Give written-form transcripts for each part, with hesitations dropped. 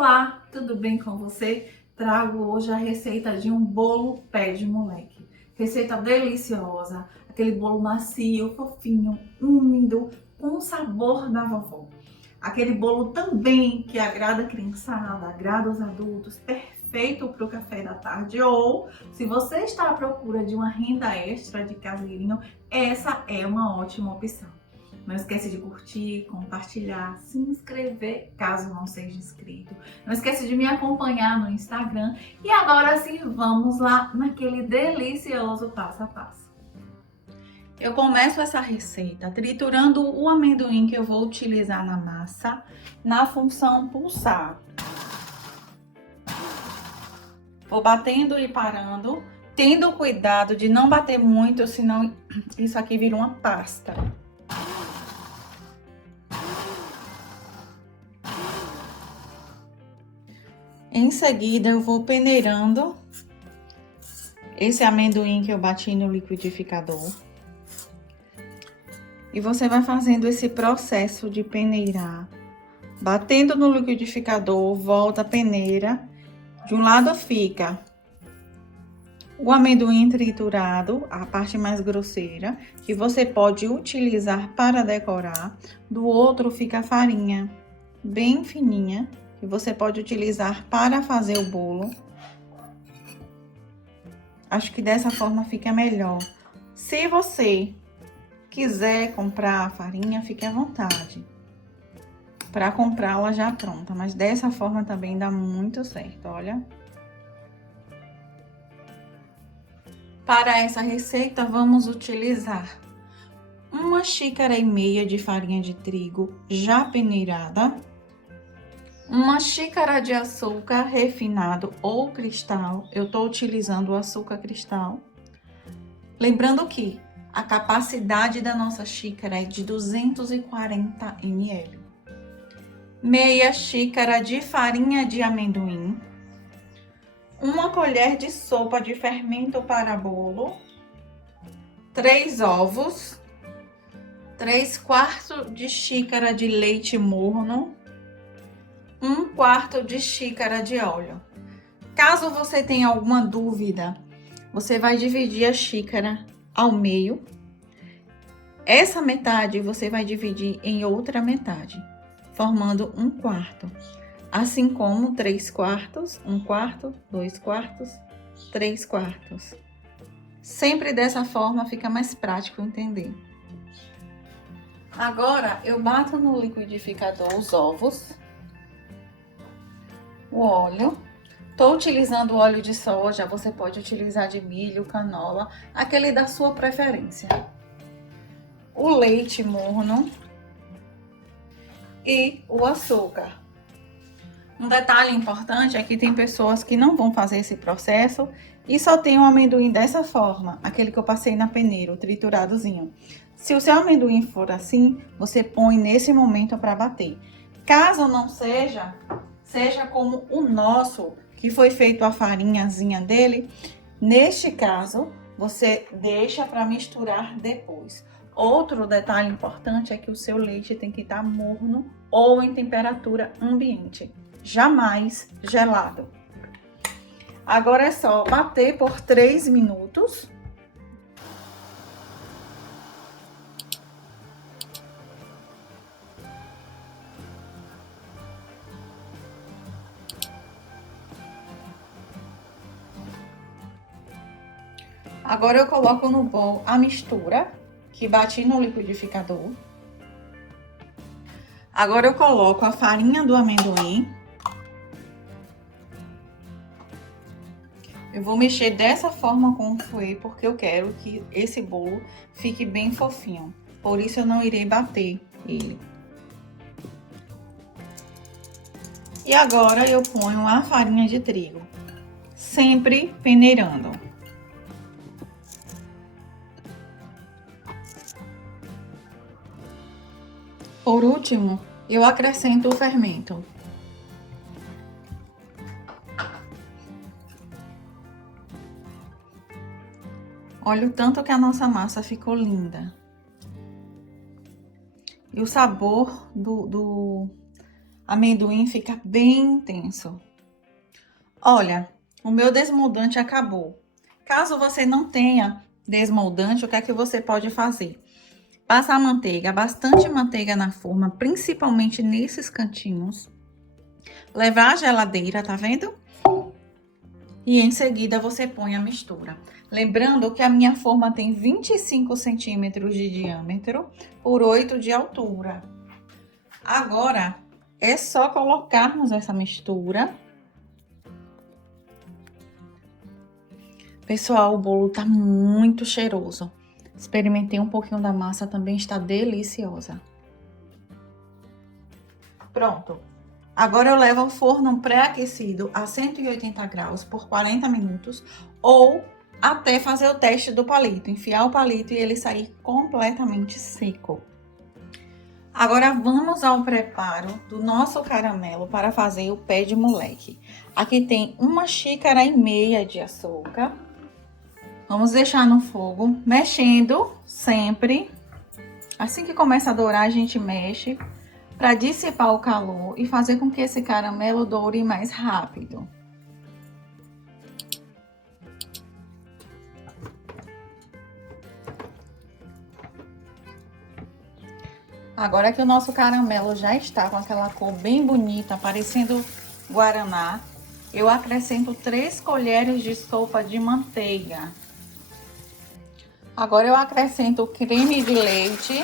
Olá, tudo bem com você? Trago hoje a receita de um bolo pé de moleque. Receita deliciosa, aquele bolo macio, fofinho, úmido, com o sabor da vovó. Aquele bolo também que agrada a criançada, agrada os adultos, perfeito para o café da tarde. Ou, se você está à procura de uma renda extra de caseirinho, essa é uma ótima opção. Não esquece de curtir, compartilhar, se inscrever caso não seja inscrito. Não esquece de me acompanhar no Instagram. E agora sim, vamos lá naquele delicioso passo a passo. Eu começo essa receita triturando o amendoim que eu vou utilizar na massa, na função pulsar. Vou batendo e parando, tendo cuidado de não bater muito, senão isso aqui vira uma pasta. Em seguida, eu vou peneirando esse amendoim que eu bati no liquidificador. E você vai fazendo esse processo de peneirar. Batendo no liquidificador, volta, peneira. De um lado fica o amendoim triturado, a parte mais grosseira, que você pode utilizar para decorar. Do outro fica a farinha, bem fininha, que você pode utilizar para fazer o bolo. Acho que dessa forma fica melhor. Se você quiser comprar a farinha, fique à vontade para comprá-la já pronta, mas dessa forma também dá muito certo, olha. Para essa receita, vamos utilizar 1,5 xícaras de farinha de trigo já peneirada, 1 xícara de açúcar refinado ou cristal. Eu estou utilizando o açúcar cristal. Lembrando que a capacidade da nossa xícara é de 240 ml. Meia xícara de farinha de amendoim. 1 colher de sopa de fermento para bolo. 3 ovos. 3/4 de xícara de leite morno. 1/4 de xícara de óleo. Caso você tenha alguma dúvida, você vai dividir a xícara ao meio. Essa metade você vai dividir em outra metade, formando 1/4. Assim como 3/4, 1/4, 2/4, 3/4. Sempre dessa forma fica mais prático entender. Agora eu bato no liquidificador os ovos, o óleo. Estou utilizando óleo de soja, você pode utilizar de milho, canola, aquele da sua preferência. O leite morno e o açúcar. Um detalhe importante é que tem pessoas que não vão fazer esse processo e só tem o amendoim dessa forma, aquele que eu passei na peneira, o trituradozinho. Se o seu amendoim for assim, você põe nesse momento para bater. Caso não seja, seja como o nosso, que foi feito a farinhazinha dele. Neste caso, você deixa para misturar depois. Outro detalhe importante é que o seu leite tem que estar morno ou em temperatura ambiente, jamais gelado. Agora é só bater por 3 minutos. Agora eu coloco no bol a mistura que bati no liquidificador. Agora eu coloco a farinha do amendoim. Eu vou mexer dessa forma com o fouet porque eu quero que esse bolo fique bem fofinho. Por isso eu não irei bater ele. E agora eu ponho a farinha de trigo, sempre peneirando. Por último, eu acrescento o fermento. Olha o tanto que a nossa massa ficou linda. E o sabor amendoim fica bem intenso. Olha, o meu desmoldante acabou. Caso você não tenha desmoldante, o que é que você pode fazer? Passar manteiga, bastante manteiga na forma, principalmente nesses cantinhos. Levar à geladeira, tá vendo? E em seguida você põe a mistura. Lembrando que a minha forma tem 25 centímetros de diâmetro por 8 de altura. Agora é só colocarmos essa mistura. Pessoal, o bolo tá muito cheiroso. Experimentei um pouquinho da massa, também está deliciosa. Pronto. Agora eu levo ao forno pré-aquecido a 180 graus por 40 minutos ou até fazer o teste do palito, enfiar o palito e ele sair completamente seco. Agora vamos ao preparo do nosso caramelo para fazer o pé de moleque. Aqui tem 1,5 xícaras de açúcar. Vamos deixar no fogo, mexendo sempre. Assim que começa a dourar, a gente mexe para dissipar o calor e fazer com que esse caramelo doure mais rápido. Agora que o nosso caramelo já está com aquela cor bem bonita, parecendo guaraná, eu acrescento 3 colheres de sopa de manteiga. Agora eu acrescento o creme de leite.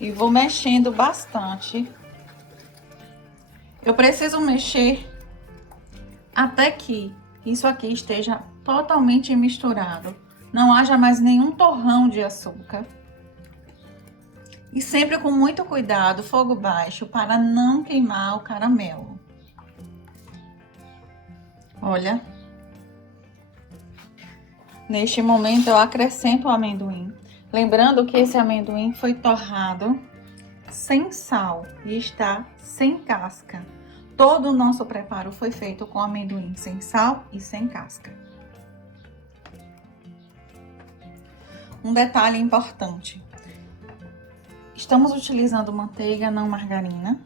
E vou mexendo bastante. Eu preciso mexer até que isso aqui esteja totalmente misturado. Não haja mais nenhum torrão de açúcar. E sempre com muito cuidado, fogo baixo, para não queimar o caramelo. Olha. Neste momento eu acrescento o amendoim. Lembrando que esse amendoim foi torrado sem sal e está sem casca. Todo o nosso preparo foi feito com amendoim sem sal e sem casca. Um detalhe importante. Estamos utilizando manteiga, não margarina.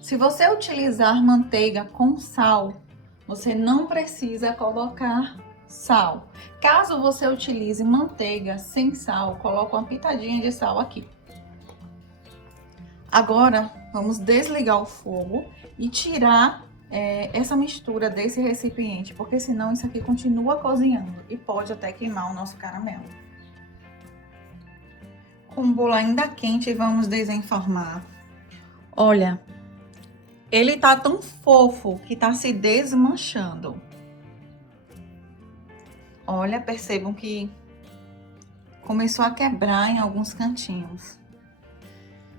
Se você utilizar manteiga com sal, você não precisa colocar sal. Caso você utilize manteiga sem sal, coloque uma pitadinha de sal aqui. Agora, vamos desligar o fogo e tirar essa mistura desse recipiente, porque senão isso aqui continua cozinhando e pode até queimar o nosso caramelo. Com o bolo ainda quente, vamos desenformar. Olha, ele tá tão fofo que tá se desmanchando. Olha, percebam que começou a quebrar em alguns cantinhos.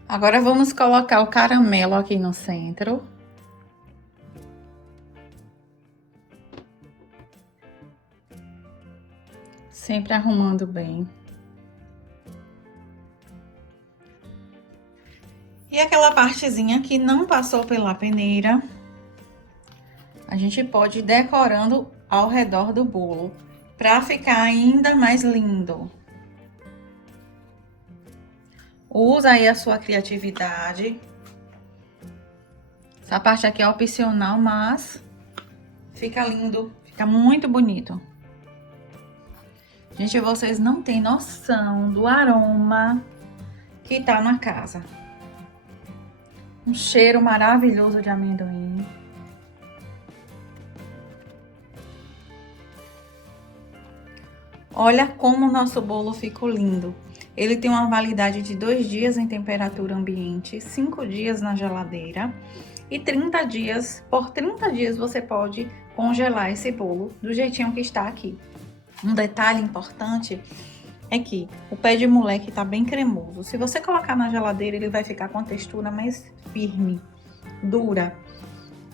Agora vamos colocar o caramelo aqui no centro. Sempre arrumando bem. E aquela partezinha que não passou pela peneira, a gente pode ir decorando ao redor do bolo, para ficar ainda mais lindo. Usa aí a sua criatividade. Essa parte aqui é opcional, mas fica lindo, fica muito bonito. Gente, vocês não têm noção do aroma que tá na casa. Um cheiro maravilhoso de amendoim. Olha como o nosso bolo ficou lindo. Ele tem uma validade de 2 dias em temperatura ambiente, 5 dias na geladeira e 30 dias. Por 30 dias você pode congelar esse bolo do jeitinho que está aqui. Um detalhe importante é que o pé de moleque tá bem cremoso. Se você colocar na geladeira, ele vai ficar com a textura mais firme, dura.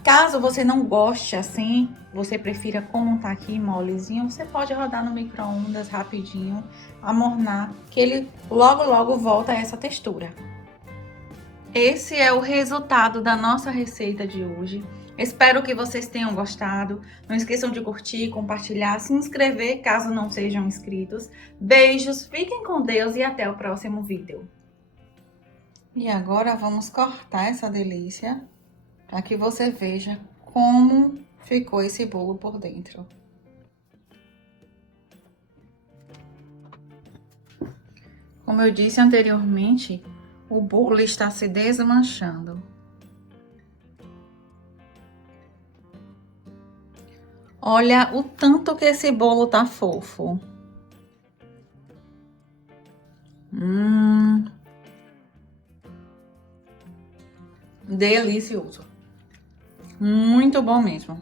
Caso você não goste assim, você prefira como tá aqui molezinho, você pode rodar no micro-ondas rapidinho, amornar, que ele logo volta a essa textura. Esse é o resultado da nossa receita de hoje. Espero que vocês tenham gostado. Não esqueçam de curtir, compartilhar, se inscrever caso não sejam inscritos. Beijos, fiquem com Deus e até o próximo vídeo. E agora vamos cortar essa delícia para que você veja como ficou esse bolo por dentro. Como eu disse anteriormente, o bolo está se desmanchando. Olha o tanto que esse bolo tá fofo. Delicioso. Muito bom mesmo.